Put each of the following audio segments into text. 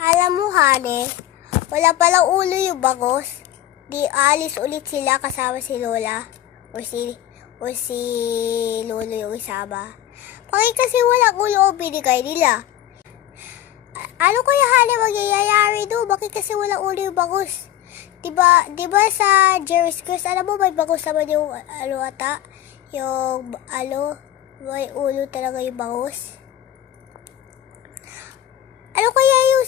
Alam mo, Hane, wala palang ulo yung bagos. Di alis ulit sila kasama si Lola. O si Lolo yung isama. Bakit kasi walang ulo o binigay nila? Ano kaya, Hane, magyayari doon? Bakit kasi walang ulo yung bagos? Diba sa Jerry's Curse, alam mo, may bagos naman yung may ulo talaga yung bagos. Ano kaya yung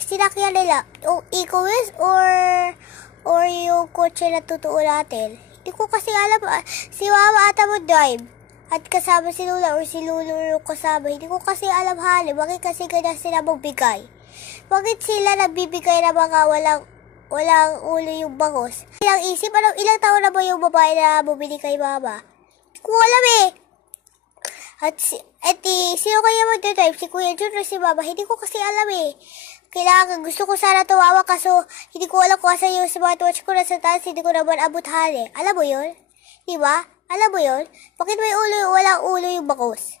sinakyan nila? Yung EcoWheels or yung kotse na totoo natin? Hindi ko kasi alam. Si Mama ata mo drive. At kasama si Lula or si Lulu yung kasama. Hindi ko kasi alam, Hane. Bakit kasi ganyan sila magbigay? Bakit sila nagbibigay na mga walang ulo yung bangos? Ilang taon na ba yung babae na bumili kay Mama? Hindi ko alam eh. Sino kaya mag-drive? Si Kuya Jun o si Mama? Hindi ko kasi alam eh. Gusto ko sana tumawa kaso hindi ko alam kung asan yung smartwatch ko nasa taas. Hindi ko naman abot, Hane. Alam mo yun? Diba? Alam mo yun? Bakit walang ulo yung bangos?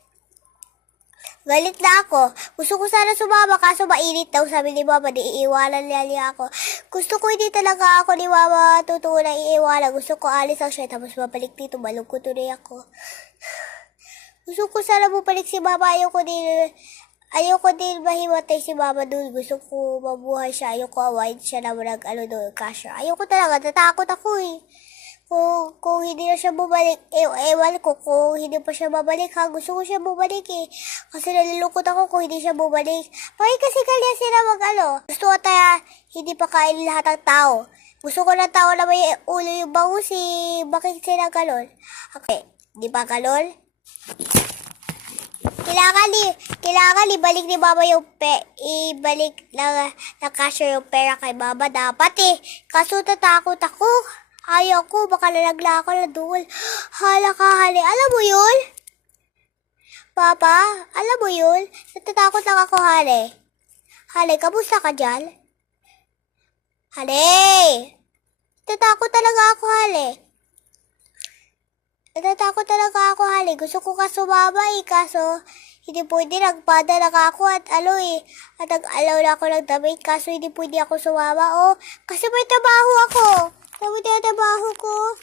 Galit na ako. Gusto ko sana sumama kaso mainit daw, sabi ni Mama. Iiwanan niya ako. Gusto ko hindi talaga ako ni Mama totoo na iiwanan. Gusto ko alis ang siya tapos mabalik dito. Malungkot tuloy ako. Gusto ko sana bumalik si Mama. Ayoko din mahimatay si Mama doon. Gusto ko mabuhay siya. Ayoko awayin siya na doon, cashier. Ayoko talaga. Natakot ako eh. Kung hindi na siya bumalik, ewan ko kung hindi pa siya babalik ha. Gusto ko siya bumalik eh. Kasi nalulungkot ako kung hindi siya bumalik. Bakit kasi kanya sila Gusto ko hindi pa kain lahat ng tao. Gusto ko ng tao na may ulo yung bangus eh. Bakit sila galon? Okay, di ba galon? Kailangan ibalik ni Mama yung ibalik na cashier yung pera kay Mama. Dapat eh. Kaso tatakot ako. Ayaw ko, baka lalagla ako na doon. Hala ka, Hane. Alam mo yun? Papa, alam mo yun? Natatakot lang ako, Hane. Hane, kamusta ka dyan? Hane! Natatakot talaga ako, Hane. Gusto ko ka sumama eh, kaso hindi pwede. Nagpada na ako at nag-alaw na ako ng damit, kaso hindi pwede ako sumama. Kasi may trabaho ako. Sabi yung trabaho ko.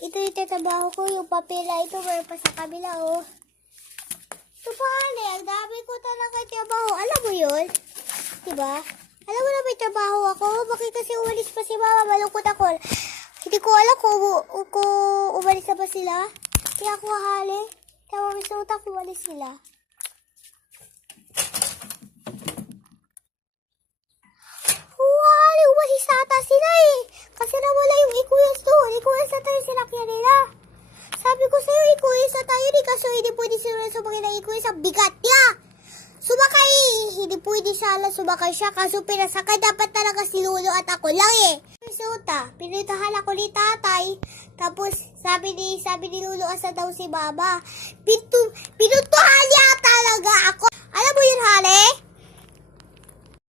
Ito yung trabaho ko. Yung papel na ito. Meron pa sa kabila, Ito pa, Hane. Ang dami ko talaga trabaho. Alam mo yun? Diba? Alam mo na may trabaho ako? Bakit kasi umalis pa si Mama? Malungkot ako. Hindi ko alam kung umalis na ba sila. Kaya ako, Hane. Tama, may suta kung umalis sila. Umalis ata sila eh. Kasi nawala yung EcoWheels doon. EcoWheels na tayo sinakyan nila. Sabi ko sa'yo, EcoWheels na tayo eh. Kaso hindi pwede sila sumakay ng EcoWheels. Ang bigat niya. Sumakay. Hindi pwede sumakay siya. Kaso pinasakay dapat talaga si Lolo at ako lang eh. Pinuntahan ako ni tatay. Tapos sabi ni Lolo asa daw si Mama. Pinuntahan niya talaga ako. Alam mo yun, Hane?